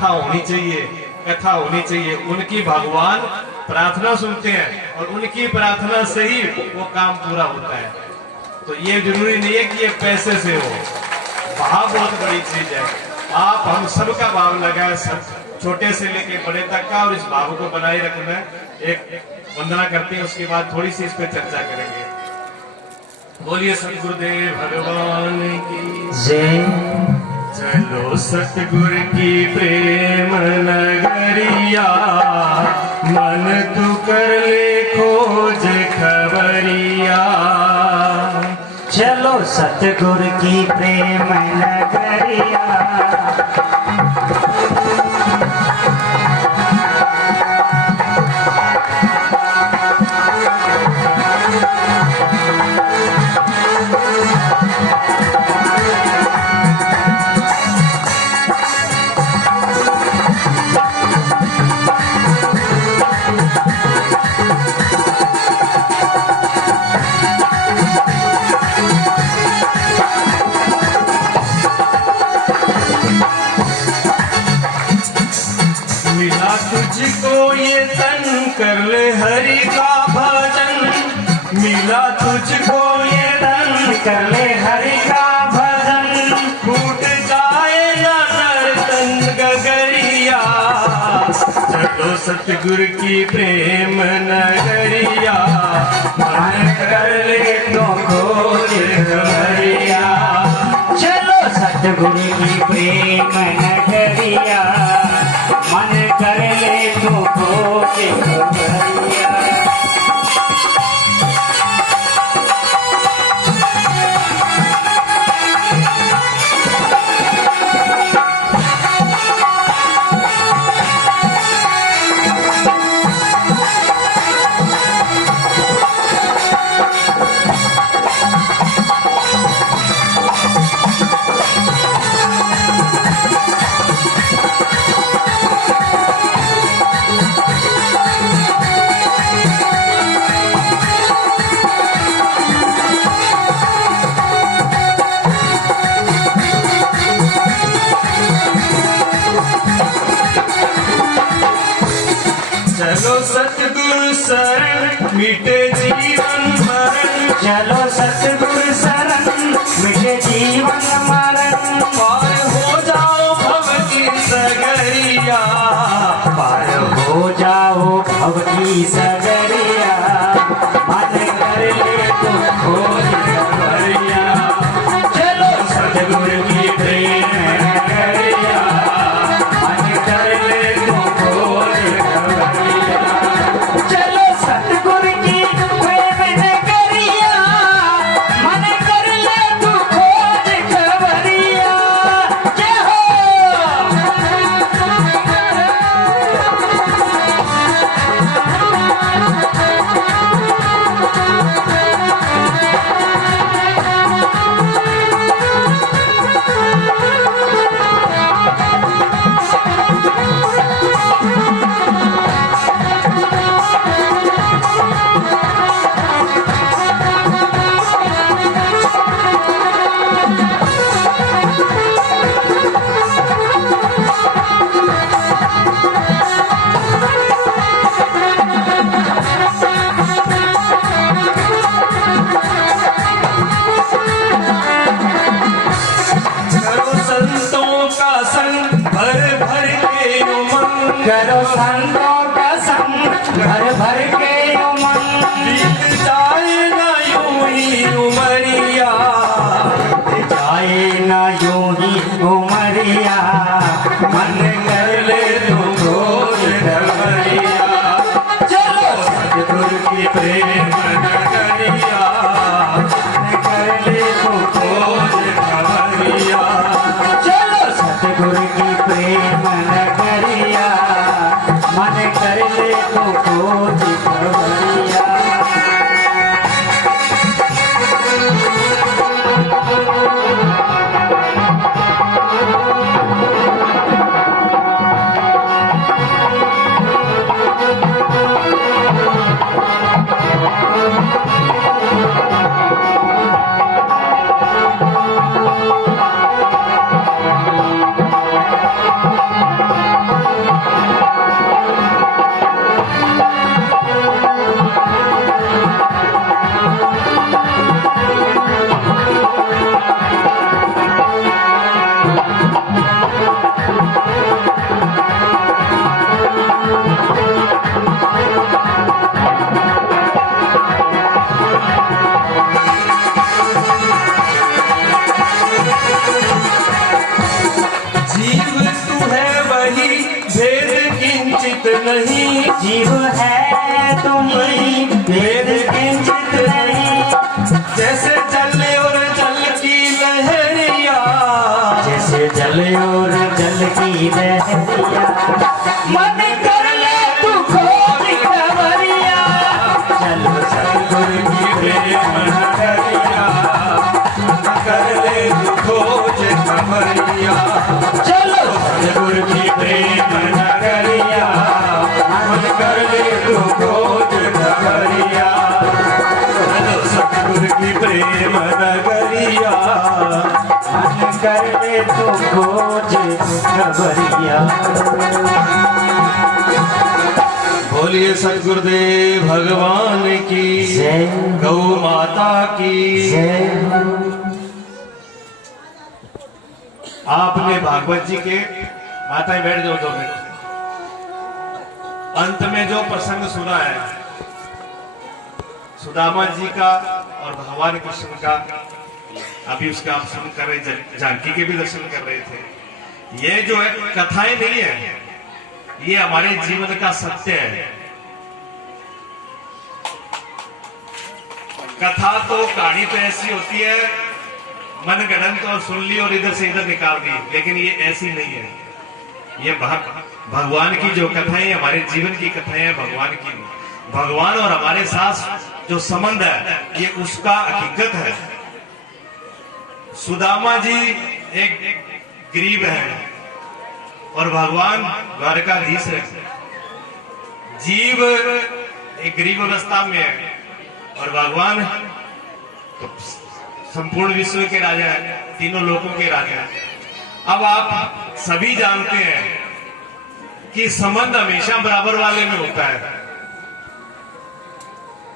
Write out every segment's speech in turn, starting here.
कथा होनी चाहिए, कथा होनी चाहिए। उनकी भगवान प्रार्थना सुनते हैं और उनकी प्रार्थना से ही वो काम पूरा होता है। तो ये जरूरी नहीं है कि ये पैसे से हो। भाव बहुत बड़ी चीज है। आप हम सबका भाव लगाए, सब छोटे से लेके बड़े तक का, और इस भाव को बनाए रखना है। एक वंदना करते हैं, उसके बाद थोड़ी सी इस पर चर्चा करेंगे। बोलिए सतगुरुदेव भगवान की जय। चलो सतगुर की प्रेम नगरिया, मन तू कर ले खोज खबरिया। चलो सतगुर की प्रेम नगरिया, मिला तुझको ये तन, कर ले हरि का भजन। मिला तुझको ये तन, कर ले हरि का भजन। फूट जाएगा नर्तन गगरिया। चलो सतगुर की प्रेम नगरिया, मन कर ले तो खोज खबरिया। चलो सतगुर की प्रेम नगरिया, मन कर ले तो खोज खबरिया। चलो सतगुरु शरण, मिटे जीवन मरण। चलो सतगुर शरण, मिटे जीवन मरण। पार हो जाओ भव की सगरिया। पार हो जाओ भव की सगरिया, मन कर ले तो खोज खबरिया। चलो सतगुर की प्रेम नगरिया, मन कर ले तो खोज खबरिया। चलो सतगुर की प्रेम नगरिया, मन कर ले तो खोज खबरिया। जय हो। करो संतों का संग, भर भर के उमंग। करो संतों का संग, भर भर के उमंग। बीत जाए ना यूं ही उमरिया। जाए ना यूं ही उमरिया, मन कर ले तो खोज खबरिया। चलो सतगुर की प्रेम नगरिया, मन कर ले तो खोज खबरिया। चलो सतगुर की प्रेम नगरिया, मन कर ले तो खोज खबरिया। किंचित नहीं, जीव है तुम भेद किंचित नहीं। जैसे जल और जल की लहरिया, जैसे जल और जल की लहरिया, मन कर ले तू खोज खबरिया। चलो सतगुरु की प्रेम नगरिया, कर ले तू खोज खबरिया। चलो सतगुरु की प्रेम नगरिया, मन कर ले तू खोज खबरिया। चलो सतगुरु की प्रेम नगरिया, मन कर ले तू खोज खबरिया। बोलिए सतगुरुदेव भगवान की जय, गौ माता की। जय। आपने भागवत जी के, माताएं बैठ जाओ 2 मिनट, अंत में जो प्रसंग सुना है सुदामा जी का और भगवान कृष्ण का, अभी उसका आप सुन कर रहे, जानकी के भी दर्शन कर रहे थे। ये जो है कथाएं नहीं है, ये हमारे जीवन का सत्य है। कथा तो कहानी तो ऐसी होती है, मन गढ़ंत और सुन ली और इधर से इधर निकाल दी, लेकिन ये ऐसी नहीं है। ये भगवान की जो कथाएं हमारे जीवन की कथाएं हैं, भगवान की, भगवान और हमारे साथ जो संबंध है, ये उसका हकीकत है। सुदामा जी एक गरीब है और भगवान द्वारकाधीश है। जीव एक गरीब अवस्था में है और भगवान तो संपूर्ण विश्व के राजा है, तीनों लोकों के राजा है। अब आप सभी जानते हैं कि संबंध हमेशा बराबर वाले में होता है।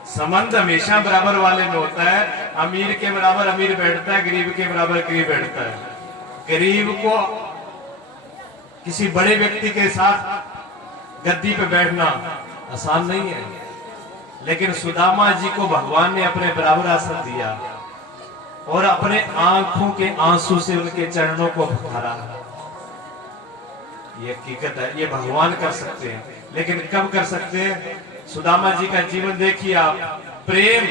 संबंध हमेशा बराबर वाले में होता है। अमीर के बराबर अमीर बैठता है, गरीब के बराबर गरीब बैठता है। गरीब को किसी बड़े व्यक्ति के साथ गद्दी पे बैठना आसान नहीं है, लेकिन सुदामा जी को भगवान ने अपने बराबर आसन दिया और अपने आंखों के आंसू से उनके चरणों को भरा। ये हकीकत है, ये भगवान कर सकते हैं, लेकिन कब कर सकते हैं? सुदामा जी का जीवन देखिए आप। प्रेम,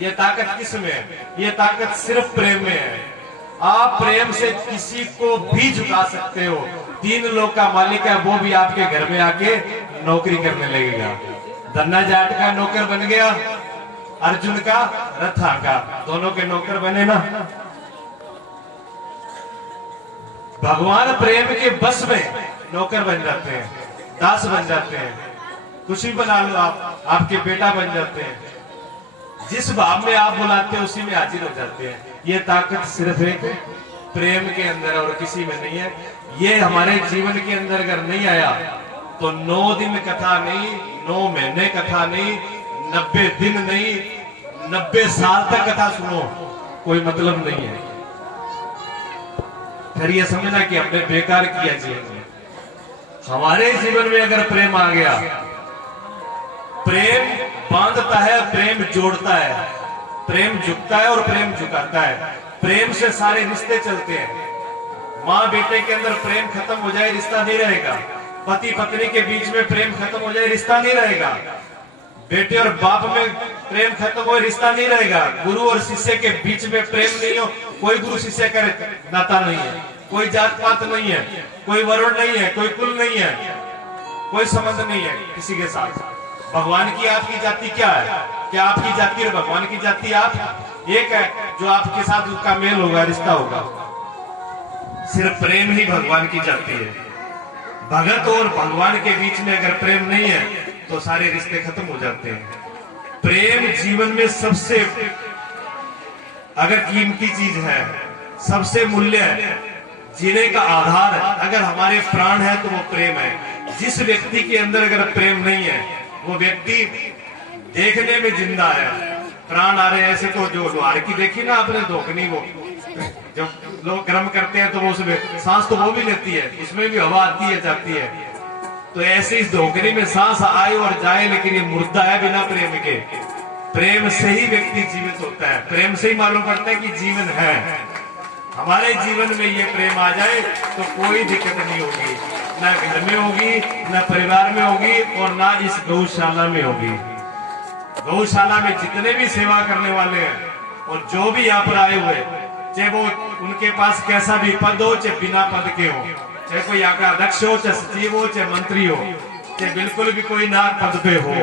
ये ताकत किस में है? ये ताकत सिर्फ प्रेम में है। आप प्रेम से किसी को भी झुका सकते हो। 3 लोक का मालिक है, वो भी आपके घर में आके नौकरी करने लगेगा। धन्ना जाट का नौकर बन गया, अर्जुन का रथा का, दोनों के नौकर बने ना। भगवान प्रेम के बस में नौकर बन जाते हैं, दास बन जाते हैं। कुछ भी बना लो आप, आपके बेटा बन जाते हैं। जिस भाव में आप बुलाते हैं उसी में हाजिर हो जाते हैं। ये ताकत सिर्फ एक प्रेम के अंदर और किसी में नहीं है। ये हमारे जीवन के अंदर अगर नहीं आया तो 9 दिन कथा नहीं, 9 महीने कथा नहीं, 90 दिन नहीं, 90 साल तक कथा सुनो, कोई मतलब नहीं है। फिर ये समझना कि हमने बेकार किया जीवन में। हमारे जीवन में अगर प्रेम आ गया, प्रेम बांधता है, प्रेम जोड़ता है, प्रेम झुकता है और प्रेम झुकाता है। प्रेम से सारे रिश्ते चलते हैं। माँ बेटे के अंदर प्रेम खत्म हो जाए, रिश्ता नहीं रहेगा। पति पत्नी के बीच में प्रेम खत्म हो जाए, रिश्ता नहीं रहेगा। बेटे और बाप में प्रेम खत्म हो, रिश्ता नहीं रहेगा। गुरु और शिष्य के बीच में प्रेम नहीं हो, कोई गुरु शिष्य का नाता नहीं है, कोई जात पात नहीं है, कोई वर्ण नहीं है, कोई कुल नहीं है, कोई संबंध नहीं है किसी के साथ। भगवान की आपकी जाति क्या है? क्या आपकी जाति और भगवान की जाति आप एक है? जो आपके साथ उसका मेल होगा, रिश्ता होगा। सिर्फ प्रेम ही भगवान की जाति है। भगत और भगवान के बीच में अगर प्रेम नहीं है तो सारे रिश्ते खत्म हो जाते हैं। प्रेम जीवन में सबसे अगर कीमती चीज है, सबसे मूल्य है, जीने का आधार है। अगर हमारे प्राण है तो वो प्रेम है। जिस व्यक्ति के अंदर अगर प्रेम नहीं है, वो व्यक्ति देखने में जिंदा है, प्राण आ रहे हैं। ऐसे तो जो लोहार की देखी ना आपने धोखनी, वो जब लोग गर्म करते हैं तो वो उसमें सांस तो वो भी लेती है, उसमें भी हवा आती है जाती है। तो ऐसे इस धोखनी में सांस आए और जाए, लेकिन ये मुर्दा है बिना प्रेम के। प्रेम से ही व्यक्ति जीवित होता है, प्रेम से ही मालूम पड़ता है कि जीवन है। हमारे जीवन में ये प्रेम आ जाए तो कोई दिक्कत नहीं होगी। न घर में होगी, न परिवार में होगी, और ना इस गौशाला में होगी। गौशाला में जितने भी सेवा करने वाले हैं और जो भी यहाँ पर आए हुए, चाहे वो उनके पास कैसा भी पद हो, चाहे बिना पद के हो, चाहे कोई यहाँ का अध्यक्ष हो, चाहे सचिव हो, चाहे मंत्री हो, चाहे बिल्कुल भी कोई ना पद पे हो,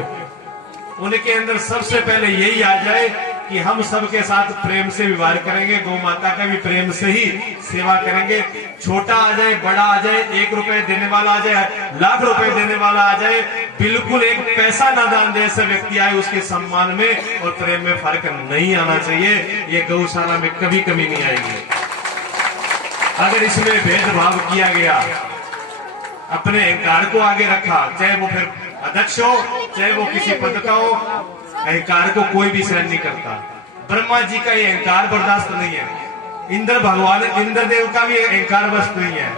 उनके अंदर सबसे पहले यही आ जाए कि हम सबके साथ प्रेम से व्यवहार करेंगे, गौ माता का भी प्रेम से ही सेवा करेंगे। छोटा आ जाए, बड़ा आ जाए, 1 रुपए देने वाला आ जाए, लाख रुपए देने वाला आ जाए, बिल्कुल एक पैसा ना दान दे ऐसे व्यक्ति आए, उसके सम्मान में और प्रेम में फर्क नहीं आना चाहिए। ये गौशाला में कभी कमी नहीं आएगी। अगर इसमें भेदभाव किया गया, अपने अहंकार को आगे रखा, चाहे वो फिर अध्यक्ष हो, चाहे वो किसी पद का हो, अहंकार को कोई भी सहन नहीं करता। ब्रह्मा जी का ये अहंकार बर्दाश्त नहीं है, इंद्र भगवान इंद्र देव का भी अहंकार बस नहीं है।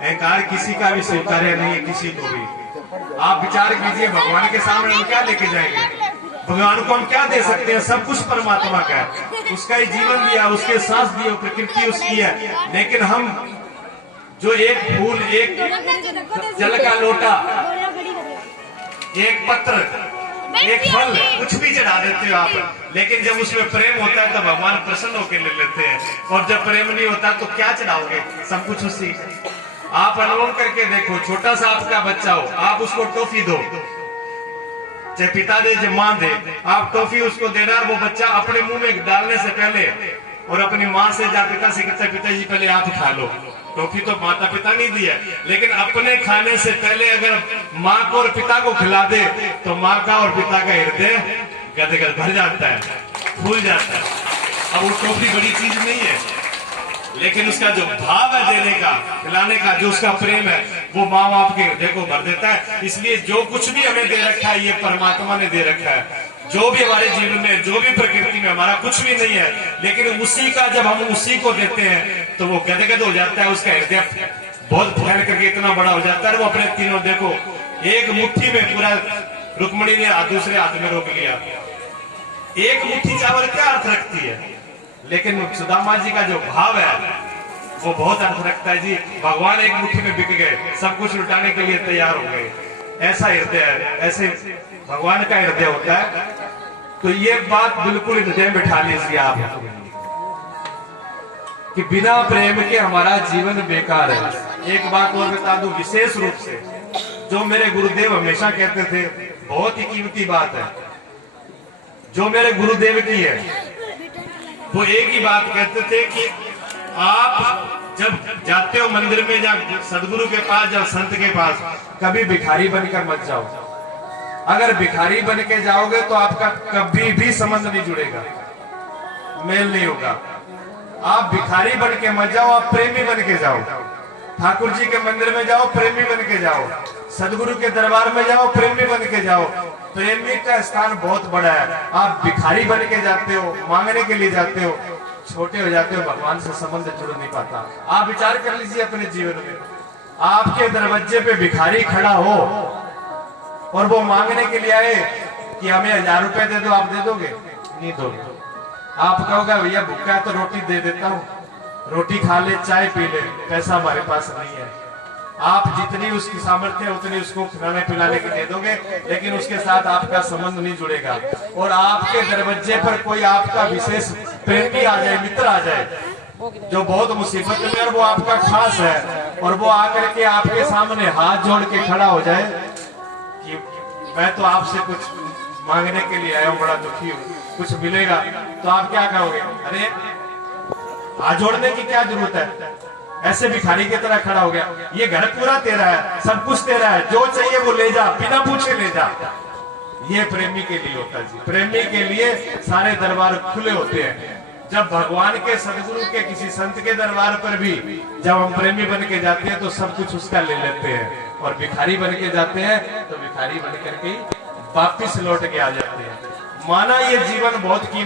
अहंकार किसी का भी स्वीकार्य नहीं है, किसी को भी। आप विचार कीजिए, भगवान के सामने हम क्या लेके जाएंगे? भगवान को हम क्या दे सकते हैं? सब कुछ परमात्मा का है, उसका ही जीवन दिया, उसके सांस दिए, प्रकृति उसकी है। लेकिन हम जो एक फूल, एक जल का लोटा, एक पत्र, एक फल, कुछ भी चढ़ा देते हो आप, लेकिन जब उसमें प्रेम होता है तो भगवान प्रसन्न होकर ले लेते हैं। और जब प्रेम नहीं होता तो क्या चढ़ाओगे? सब कुछ उसी। आप अनुभव करके देखो, छोटा सा आपका बच्चा हो, आप उसको टॉफी दो, चाहे पिता दे चाहे माँ दे, आप टॉफी उसको दे रहा, वो बच्चा अपने मुंह में डालने से पहले और अपनी माँ से जा पिता से कहता है, पिताजी पहले आप खा लो। टॉफी तो माता पिता नहीं दी है, लेकिन अपने खाने से पहले अगर माँ को और पिता को खिला दे तो माँ का और पिता का हृदय गदगद भर जाता है, फूल जाता है। अब वो टॉफी बड़ी चीज नहीं है, लेकिन उसका जो भाव है देने का, खिलाने का, जो उसका प्रेम है, वो माँ बाप के हृदय को भर देता है। इसलिए जो कुछ भी हमें दे रखा है, ये परमात्मा ने दे रखा है। जो भी हमारे जीवन में, जो भी प्रकृति में, हमारा कुछ भी नहीं है, लेकिन उसी का जब हम उसी को देते हैं तो वो गदगद हो जाता है, उसका हृदय बहुत फैल करके इतना बड़ा हो जाता है। वो अपने तीनों, देखो, एक मुट्ठी में पूरा, रुक्मणी ने दूसरे हाथ में रोक लिया। एक मुट्ठी चावल क्या अर्थ रखती है, लेकिन सुदामा जी का जो भाव है वो बहुत अर्थ रखता है जी। भगवान एक मुट्ठी में बिक गए, सब कुछ लुटाने के लिए तैयार हो गए। ऐसा हृदय है, ऐसे भगवान का हृदय होता है। तो ये बात बिल्कुल हृदय में बिठा लीजिए आप कि बिना प्रेम के हमारा जीवन बेकार है। एक बात और बता दूं विशेष रूप से, जो मेरे गुरुदेव हमेशा कहते थे, बहुत ही कीमती बात है, जो मेरे गुरुदेव की है, वो एक ही बात कहते थे कि आप जब जाते हो मंदिर में, या सदगुरु के पास, या संत के पास, कभी भिखारी बनकर मत जाओ। अगर भिखारी बन के जाओगे तो आपका कभी भी संबंध नहीं जुड़ेगा, मेल नहीं होगा। आप भिखारी बन के मत जाओ, आप प्रेमी बन के जाओ। ठाकुर जी के मंदिर में जाओ, प्रेमी बन के जाओ। सदगुरु के दरबार में जाओ, प्रेमी बन के जाओ। प्रेमी का स्थान बहुत बड़ा है। आप भिखारी बन के जाते हो, मांगने के लिए जाते हो, छोटे हो जाते हो, भगवान से संबंध जुड़ नहीं पाता। आप विचार कर लीजिए अपने जीवन में, आपके दरवाजे पे भिखारी खड़ा हो और वो मांगने के लिए आए कि हमें 1000 रुपए दे दो, आप दे दोगे? नहीं दोगे। आप कहोगे भैया भूखा है तो रोटी दे देता हूँ, रोटी खा ले, चाय पी ले, पैसा हमारे पास नहीं है। आप जितनी उसकी सामर्थ्य है उतनी उसको खिलाने पिलाने के दे दोगे, लेकिन उसके साथ आपका संबंध नहीं जुड़ेगा। और आपके दरवाजे पर कोई आपका विशेष प्रेमी आ जाए, मित्र आ जाए, जो बहुत मुसीबत में, और वो आपका खास है, और वो आकर के आपके सामने हाथ जोड़ के खड़ा हो जाए कि मैं तो आपसे कुछ मांगने के लिए आया हूँ, बड़ा दुखी हूँ, कुछ मिलेगा, तो आप क्या कहोगे? अरे हाथ जोड़ने की क्या जरूरत है, ऐसे भिखारी की तरह खड़ा हो गया। ये घर पूरा तेरा है, सब कुछ तेरा है, जो चाहिए वो ले जा, बिना पूछे ले जा। ये प्रेमी के लिए होता है जी। प्रेमी के लिए सारे दरबार खुले होते हैं। जब भगवान के, सदगुरु के, किसी संत के दरबार पर भी जब हम प्रेमी बन के जाते हैं तो सब कुछ उसका ले लेते हैं, और भिखारी बन के जाते हैं तो भिखारी बन करके वापिस लौट के आ जाते हैं। माना ये जीवन बहुत कीमती